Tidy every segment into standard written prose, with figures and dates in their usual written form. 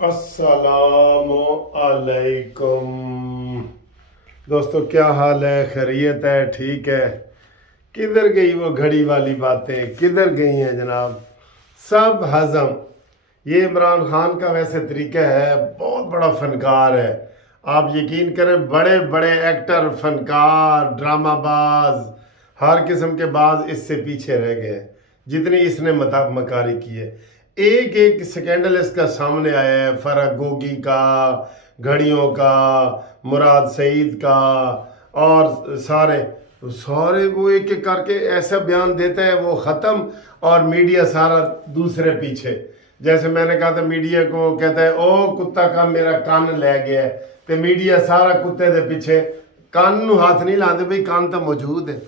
السلام علیکم دوستو، کیا حال ہے؟ خیریت ہے؟ ٹھیک ہے؟ کدھر گئی وہ گھڑی والی باتیں؟ کدھر گئی ہیں جناب؟ سب ہضم۔ یہ عمران خان کا ویسے طریقہ ہے، بہت بڑا فنکار ہے۔ آپ یقین کریں، بڑے بڑے ایکٹر، فنکار، ڈرامہ باز، ہر قسم کے باز اس سے پیچھے رہ گئے ہیں جتنی اس نے مکاری کی ہے۔ ایک ایک سکینڈل اس کا سامنے آیا ہے، فرح گوگی کا، گھڑیوں کا، مراد سعید کا، اور سارے سارے وہ ایک ایک کر کے ایسا بیان دیتا ہے، وہ ختم، اور میڈیا سارا دوسرے پیچھے۔ جیسے میں نے کہا تھا، میڈیا کو کہتا ہے او کتا کا میرا کان لے گیا ہے، تو میڈیا سارا کتے دے پیچھے، کان نو ہاتھ نہیں لاتے، بھئی کان تو موجود ہے۔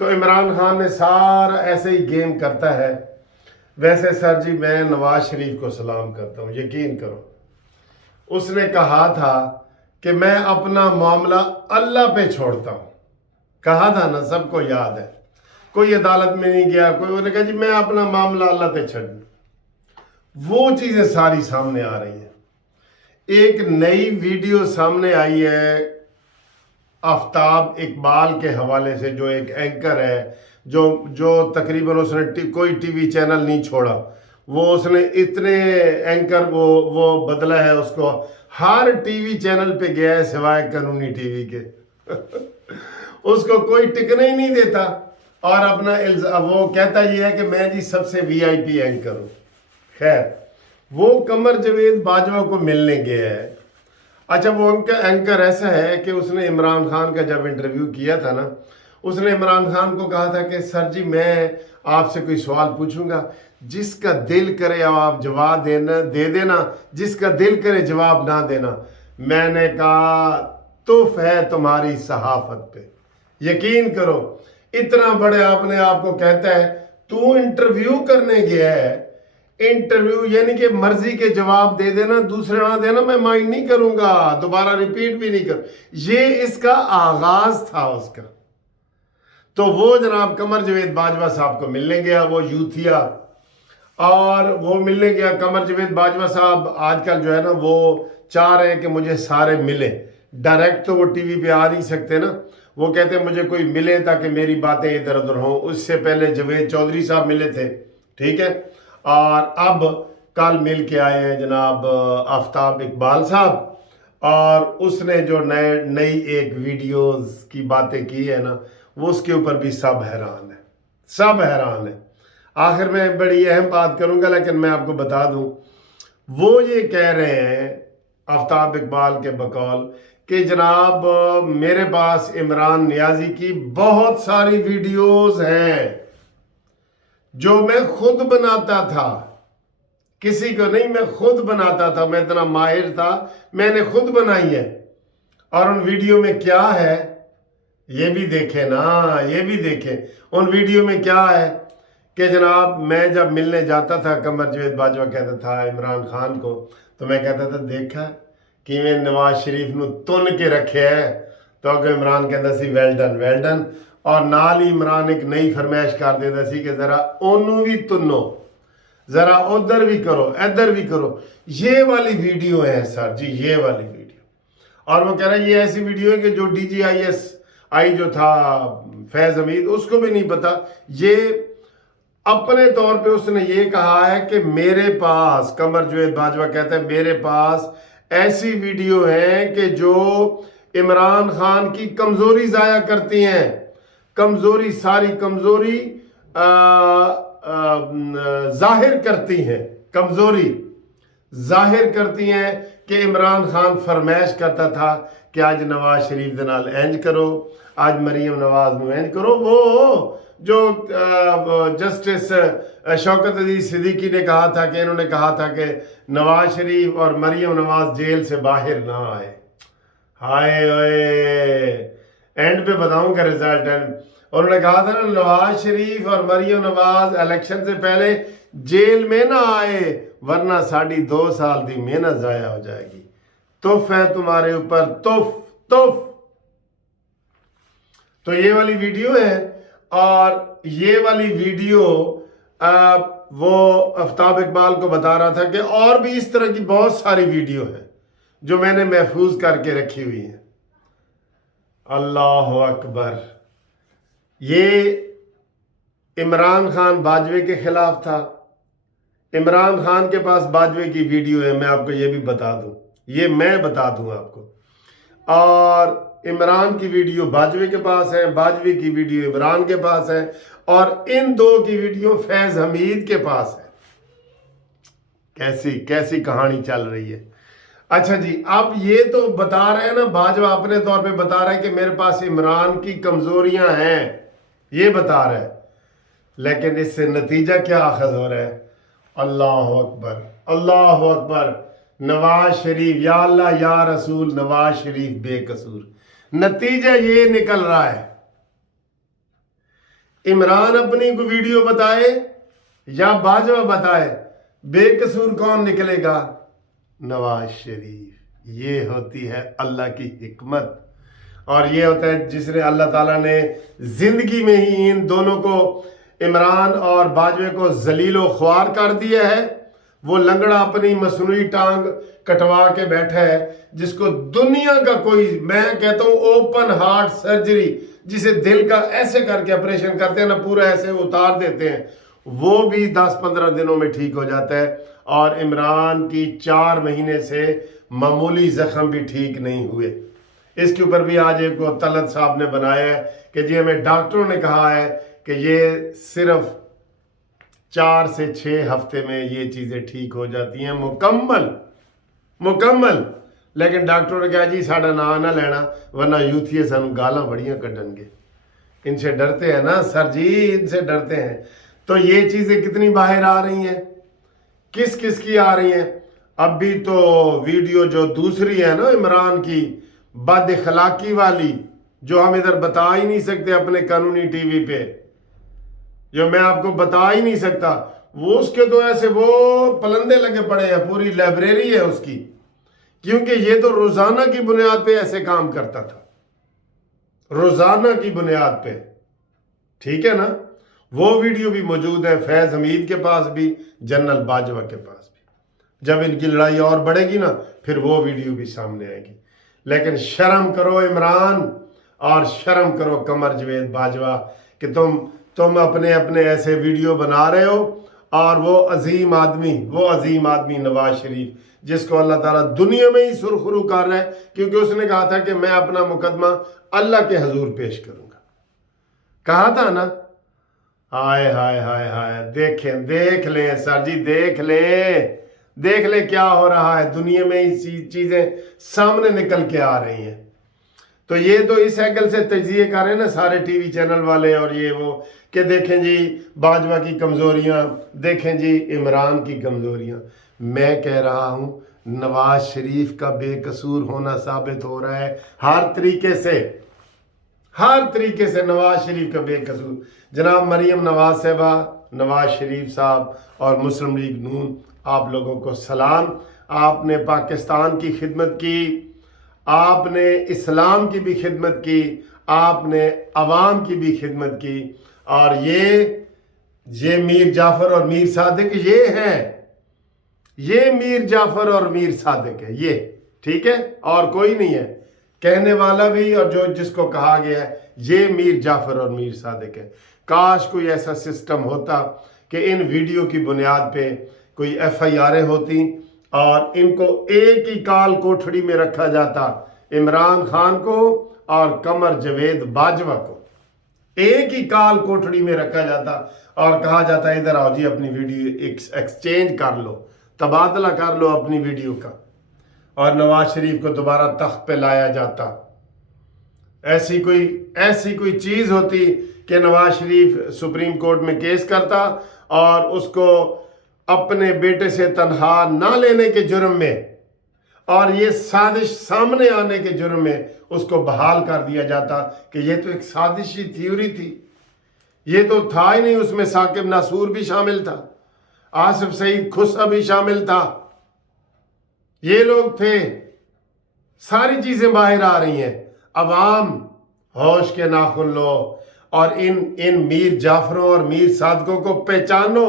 تو عمران خان نے سارا ایسے ہی گیم کرتا ہے۔ ویسے سر جی، میں نواز شریف کو سلام کرتا ہوں، یقین کرو اس نے کہا تھا کہ میں اپنا معاملہ اللہ پہ چھوڑتا ہوں، کہا تھا نا، سب کو یاد ہے۔ کوئی عدالت میں نہیں گیا، کوئی، انہوں نے کہا جی میں اپنا معاملہ اللہ پہ چھوڑ دوں۔ وہ چیزیں ساری سامنے آ رہی ہیں۔ ایک نئی ویڈیو سامنے آئی ہے آفتاب اقبال کے حوالے سے، جو ایک اینکر ہے، جو تقریباً اس نے کوئی ٹی وی چینل نہیں چھوڑا، وہ اس نے اتنے اینکر وہ بدلا ہے، اس کو ہر ٹی وی چینل پہ گیا ہے سوائے قانونی ٹی وی کے اس کو کوئی ٹکنے ہی نہیں دیتا، اور اپنا وہ کہتا یہ ہے کہ میں جی سب سے وی آئی پی اینکر ہوں۔ خیر، وہ قمر جاوید باجوہ کو ملنے گیا ہے۔ اچھا، وہ ان کا اینکر ایسا ہے کہ اس نے عمران خان کا جب انٹرویو کیا تھا نا، اس نے عمران خان کو کہا تھا کہ سر جی میں آپ سے کوئی سوال پوچھوں گا، جس کا دل کرے آپ جواب دے دینا، جس کا دل کرے جواب نہ دینا۔ میں نے کہا تف ہے تمہاری صحافت پہ، یقین کرو، اتنا بڑے آپ نے آپ کو کہتا ہے تو انٹرویو کرنے گیا ہے، انٹرویو یعنی کہ مرضی کے جواب دے دینا، دوسرے نہ دینا، میں مائنڈ نہیں کروں گا، دوبارہ ریپیٹ بھی نہیں کروں۔ یہ اس کا آغاز تھا اس کا۔ تو وہ جناب قمر جاوید باجوہ صاحب کو ملنے گیا، وہ یوتھیا، اور وہ ملنے گیا قمر جاوید باجوہ صاحب۔ آج کل جو ہے نا، وہ چاہ رہے ہیں کہ مجھے سارے ملیں، ڈائریکٹ تو وہ ٹی وی پہ آ نہیں سکتے نا، وہ کہتے ہیں مجھے کوئی ملے تاکہ میری باتیں ادھر ادھر ہوں۔ اس سے پہلے جاوید چودھری صاحب ملے تھے، ٹھیک ہے، اور اب کل مل کے آئے ہیں جناب آفتاب اقبال صاحب، اور اس نے جو نئی ایک ویڈیوز کی باتیں کی ہے نا، وہ اس کے اوپر بھی سب حیران ہیں، سب حیران ہیں۔ آخر میں بڑی اہم بات کروں گا، لیکن میں آپ کو بتا دوں، وہ یہ کہہ رہے ہیں آفتاب اقبال کے بقول کہ جناب میرے پاس عمران نیازی کی بہت ساری ویڈیوز ہیں جو میں خود بناتا تھا، کسی کو نہیں، میں خود بناتا تھا، میں اتنا ماہر تھا، میں نے خود بنائی ہے۔ اور ان ویڈیو میں کیا ہے یہ بھی دیکھیں نا، یہ بھی دیکھیں ان ویڈیو میں کیا ہے کہ جناب میں جب ملنے جاتا تھا، قمر جاوید باجوہ کہتا تھا عمران خان کو، تو میں کہتا تھا دیکھا کہ میں نواز شریف نو تن کے رکھے ہے، تو اگر عمران کہتا سی ویل ڈن ویل ڈن، اور نال ہی عمران ایک نئی فرمائش کر دیتا سی کہ ذرا اونوں بھی تنو، ذرا ادھر بھی کرو، ادھر بھی کرو۔ یہ والی ویڈیو ہے سر جی، یہ والی ویڈیو۔ اور وہ کہہ رہا ہے یہ ایسی ویڈیو ہے کہ جو D G I S I جو تھا فیض حمید، اس کو بھی نہیں پتا۔ یہ اپنے طور پہ اس نے یہ کہا ہے کہ میرے پاس، قمر جاوید باجوہ کہتا ہے میرے پاس ایسی ویڈیو ہیں کہ جو عمران خان کی کمزوری ضائع کرتی ہیں، کمزوری، ساری کمزوری ظاہر کرتی ہیں، کمزوری ظاہر کرتی ہیں کہ عمران خان فرمائش کرتا تھا کہ آج نواز شریف دے نال اینج کرو، آج مریم نواز نو اینج کرو۔ وہ جو جسٹس شوکت عزیز صدیقی نے کہا تھا کہ انہوں نے کہا تھا کہ نواز شریف اور مریم نواز جیل سے باہر نہ آئے، ہائے ہوئے، اینڈ پہ بتاؤں گا رزلٹ۔ انہوں نے کہا تھا نا نواز شریف اور مریم نواز الیکشن سے پہلے جیل میں نہ آئے، ورنہ ساڑھی 2 سال دی محنت ضائع ہو جائے گی۔ تف ہے تمہارے اوپر، تف تف۔ تو یہ والی ویڈیو ہے، اور یہ والی ویڈیو وہ آفتاب اقبال کو بتا رہا تھا کہ اور بھی اس طرح کی بہت ساری ویڈیو ہیں جو میں نے محفوظ کر کے رکھی ہوئی ہیں۔ اللہ اکبر۔ یہ عمران خان باجوے کے خلاف تھا۔ عمران خان کے پاس باجوے کی ویڈیو ہے، میں آپ کو یہ بھی بتا دوں، یہ میں بتا دوں آپ کو۔ اور عمران کی ویڈیو باجوے کے پاس ہے، باجوے کی ویڈیو عمران کے پاس ہے، اور ان دو کی ویڈیو فیض حمید کے پاس ہے۔ کیسی کہانی چل رہی ہے۔ اچھا جی، اب یہ تو بتا رہے ہیں نا، باجوہ اپنے طور پہ بتا رہا ہے کہ میرے پاس عمران کی کمزوریاں ہیں، یہ بتا رہا ہے، لیکن اس سے نتیجہ کیا اخذ ہو رہا ہے؟ اللہ اکبر، اللہ اکبر۔ نواز شریف، یا اللہ یا رسول، نواز شریف بے قصور۔ نتیجہ یہ نکل رہا ہے، عمران اپنی کو ویڈیو بتائے یا باجوہ بتائے، بے قصور کون نکلے گا؟ نواز شریف۔ یہ ہوتی ہے اللہ کی حکمت، اور یہ ہوتا ہے جس نے اللہ تعالیٰ نے زندگی میں ہی ان دونوں کو، عمران اور باجوے کو ذلیل و خوار کر دیا ہے۔ وہ لنگڑا اپنی مصنوعی ٹانگ کٹوا کے بیٹھا ہے، جس کو دنیا کا کوئی، میں کہتا ہوں اوپن ہارٹ سرجری، جسے دل کا ایسے کر کے آپریشن کرتے ہیں نا، پورا ایسے اتار دیتے ہیں، وہ بھی 10-15 دنوں میں ٹھیک ہو جاتا ہے۔ اور عمران کی 4 مہینے سے معمولی زخم بھی ٹھیک نہیں ہوئے۔ اس کے اوپر بھی آج ایک طلعت صاحب نے بنایا ہے کہ جی ہمیں ڈاکٹروں نے کہا ہے کہ یہ صرف 4 سے 6 ہفتے میں یہ چیزیں ٹھیک ہو جاتی ہیں، مکمل۔ لیکن ڈاکٹروں نے کہا جی ساڑھا نام نہ لینا، ورنہ یوتھیے سانو گالاں بڑیاں کڈن گے۔ ان سے ڈرتے ہیں نا سر جی، ان سے ڈرتے ہیں۔ تو یہ چیزیں کتنی باہر آ رہی ہیں، کس کی آ رہی ہیں؟ اب بھی تو ویڈیو جو دوسری ہے نا عمران کی، بد اخلاقی والی، جو ہم ادھر بتا ہی نہیں سکتے اپنے قانونی ٹی وی پہ، جو میں آپ کو بتا ہی نہیں سکتا، وہ اس کے تو ایسے وہ پلندے لگے پڑے ہیں، پوری لائبریری ہے اس کی، کیونکہ یہ تو روزانہ کی بنیاد پہ ایسے کام کرتا تھا، روزانہ کی بنیاد پہ، ٹھیک ہے نا؟ وہ ویڈیو بھی موجود ہے فیض حمید کے پاس بھی، جنرل باجوہ کے پاس بھی۔ جب ان کی لڑائی اور بڑھے گی نا، پھر وہ ویڈیو بھی سامنے آئے گی۔ لیکن شرم کرو عمران، اور شرم کرو قمر جاوید باجوہ، کہ تم اپنے ایسے ویڈیو بنا رہے ہو، اور وہ عظیم آدمی نواز شریف، جس کو اللہ تعالیٰ دنیا میں ہی سرخرو کر رہا ہے، کیونکہ اس نے کہا تھا کہ میں اپنا مقدمہ اللہ کے حضور پیش کروں گا، کہا تھا نا۔ ہائے ہائے ہائے ہائے، دیکھ لیں سر جی، دیکھ لیں کیا ہو رہا ہے دنیا میں، اسی چیزیں سامنے نکل کے آ رہی ہیں۔ تو یہ تو اس اینگل سے تجزیے کر رہے ہیں نا سارے ٹی وی چینل والے، اور یہ وہ، کہ دیکھیں جی باجوہ کی کمزوریاں، دیکھیں جی عمران کی کمزوریاں۔ میں کہہ رہا ہوں نواز شریف کا بے قصور ہونا ثابت ہو رہا ہے ہر طریقے سے نواز شریف کا بے قصور۔ جناب مریم نواز صاحبہ، نواز شریف صاحب اور مسلم لیگ نون، آپ لوگوں کو سلام۔ آپ نے پاکستان کی خدمت کی، آپ نے اسلام کی بھی خدمت کی، آپ نے عوام کی بھی خدمت کی، اور یہ میر جعفر اور میر صادق یہ ہیں، یہ میر جعفر اور میر صادق ہے، یہ ٹھیک ہے، اور کوئی نہیں ہے کہنے والا بھی، اور جس کو کہا گیا ہے یہ میر جعفر اور میر صادق ہے۔ کاش کوئی ایسا سسٹم ہوتا کہ ان ویڈیو کی بنیاد پہ کوئی ایف آئی آریں ہوتی، اور ان کو ایک ہی کال کوٹھڑی میں رکھا جاتا، عمران خان کو اور قمر جاوید باجوہ کو ایک ہی کال کوٹھڑی میں رکھا جاتا، اور کہا جاتا ادھر آؤ جی اپنی ویڈیو ایکسچینج کر لو، تبادلہ کر لو اپنی ویڈیو کا، اور نواز شریف کو دوبارہ تخت پہ لایا جاتا۔ ایسی کوئی چیز ہوتی کہ نواز شریف سپریم کورٹ میں کیس کرتا، اور اس کو اپنے بیٹے سے تنخواہ نہ لینے کے جرم میں، اور یہ سازش سامنے آنے کے جرم میں اس کو بحال کر دیا جاتا، کہ یہ تو ایک سازشی تھیوری تھی، یہ تو تھا ہی نہیں، اس میں ثاقب ناصور بھی شامل تھا، آصف سعید کھسا بھی شامل تھا، یہ لوگ تھے، ساری چیزیں باہر آ رہی ہیں۔ عوام ہوش کے ناخن لو، اور ان میر جعفروں اور میر صادقوں کو پہچانو،